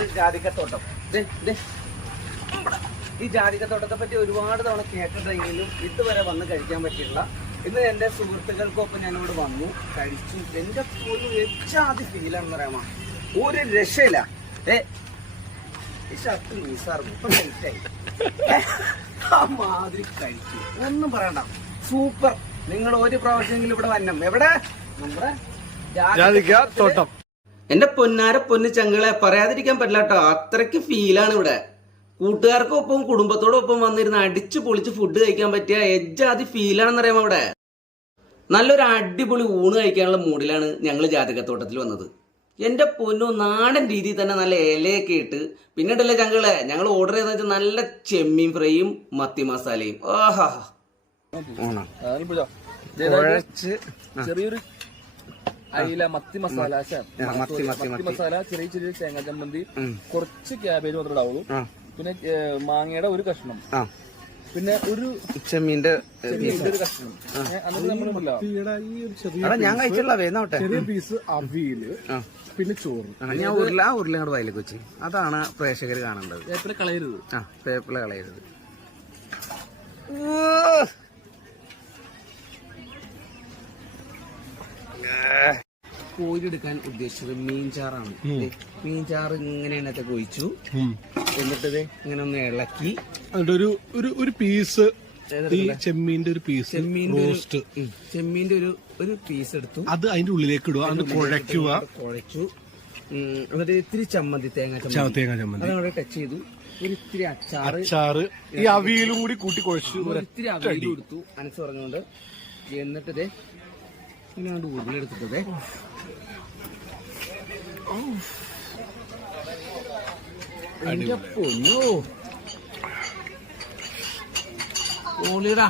ജാതിക്കത്തോട്ടം. ഈ ജാതിക്കത്തോട്ടത്തെ പറ്റി ഒരുപാട് തവണ കേട്ടിട്ടെങ്കിലും ഇതുവരെ വന്ന് കഴിക്കാൻ പറ്റില്ല. ഇന്ന് എന്റെ സുഹൃത്തുക്കൾക്കൊപ്പം ഞാനിവിടെ വന്നു കഴിച്ചു. എന്റെ ഒരു വെച്ചാതി ഫീലാണെന്ന് പറയാമോ, ഒരു രക്ഷയില്ല. ഈ ഷർട്ട് മീസാറും ഇപ്പൊ കഴിച്ചായി ആ മാതിരി കഴിച്ചു. ഒന്നും പറയണ്ട, സൂപ്പർ. നിങ്ങൾ ഒരു പ്രാവശ്യമെങ്കിലും ഇവിടെ വന്നം. എവിടെ? നമ്മുടെ ജാതിക്കത്തോട്ടം. എന്റെ പൊന്നാര പൊന്ന് ചങ്കളെ, പറയാതിരിക്കാൻ പറ്റില്ല കേട്ടോ, അത്രയ്ക്ക് ഫീലാണ് ഇവിടെ. കൂട്ടുകാർക്കൊപ്പം കുടുംബത്തോടൊപ്പം വന്നിരുന്ന് അടിച്ചു പൊളിച്ച് ഫുഡ് കഴിക്കാൻ പറ്റിയ എജ്ജാതി ഫീലാണെന്നറിയാമോ ഇവിടെ. നല്ലൊരു അടിപൊളി ഊണ് കഴിക്കാനുള്ള മൂഡിലാണ് ഞങ്ങൾ ജാതകത്തോട്ടത്തിൽ വന്നത്. എന്റെ പൊന്നു, നാടൻ രീതിയിൽ തന്നെ നല്ല ഇലയൊക്കെ ഇട്ട്, പിന്നീടല്ലേ ചങ്കളെ ഞങ്ങൾ ഓർഡർ ചെയ്തെന്ന് വെച്ചാൽ നല്ല ചെമ്മീൻ ഫ്രൈയും മത്തി മസാലയും. ആഹാ, ചെറിയൊരു അയില മത്തി മസാല, മത്തി മസാല, ചെറിയ ചെറിയ തേങ്ങ ചമ്മന്തി, കുറച്ച് ക്യാബേജ് മാത്രമേ ഉണ്ടാവുള്ളൂ, പിന്നെ മാങ്ങയുടെ ഒരു കഷ്ണം, പിന്നെ ഒരു ചെമ്മീന്റെ ഒരു കഷ്ണം. ഞാൻ കഴിച്ചില്ല, വേന്നോട്ടെ. ചെറിയ പീസ് അവിയല്, പിന്നെ ചോറ്. ഞാൻ ഉരുളങ്ങോട് വയലേക്ക് വെച്ച്. അതാണ് പ്രേക്ഷകർ കാണേണ്ടത്. വേപ്പില കളയരുത്. വേപ്പില കളയരുത്. കോരിയെടുക്കാൻ ഉദ്ദേശിച്ചത് മീൻചാറാണ്. മീൻചാറ് ഇങ്ങനെ അതിനകത്ത് കൊഴിച്ചു, എന്നിട്ട് ഇങ്ങനെ ഒന്ന് ഇളക്കി ഒരു പീസ് ചെമ്മീന്റെ ഒരു പീസ്, ചെമ്മീന്റെ ഒരു പീസ് എടുത്തു. അത് അതിന്റെ ഉള്ളിലേക്ക് ഇടുക, അത് കുഴച്ചു. എന്നിട്ട് ഇത്തിരി ചമ്മന്തി, തേങ്ങ ചമ്മന്തി അതവിടെ ടച്ച് ചെയ്തു. ഒരു ഇത്തിരി അച്ചാറ്, ഈ അവിയലും കൂടി കൂട്ടി കുഴച്ചു, ഇത്തിരി അവിയലും എടുത്തു അനച്ച് പറഞ്ഞുകൊണ്ട്. എന്നിട്ട് ഇങ്ങനെ ഉരുളെടുത്തിട്ടേ എന്റെ പൊന്നോ, ഓളിടാ.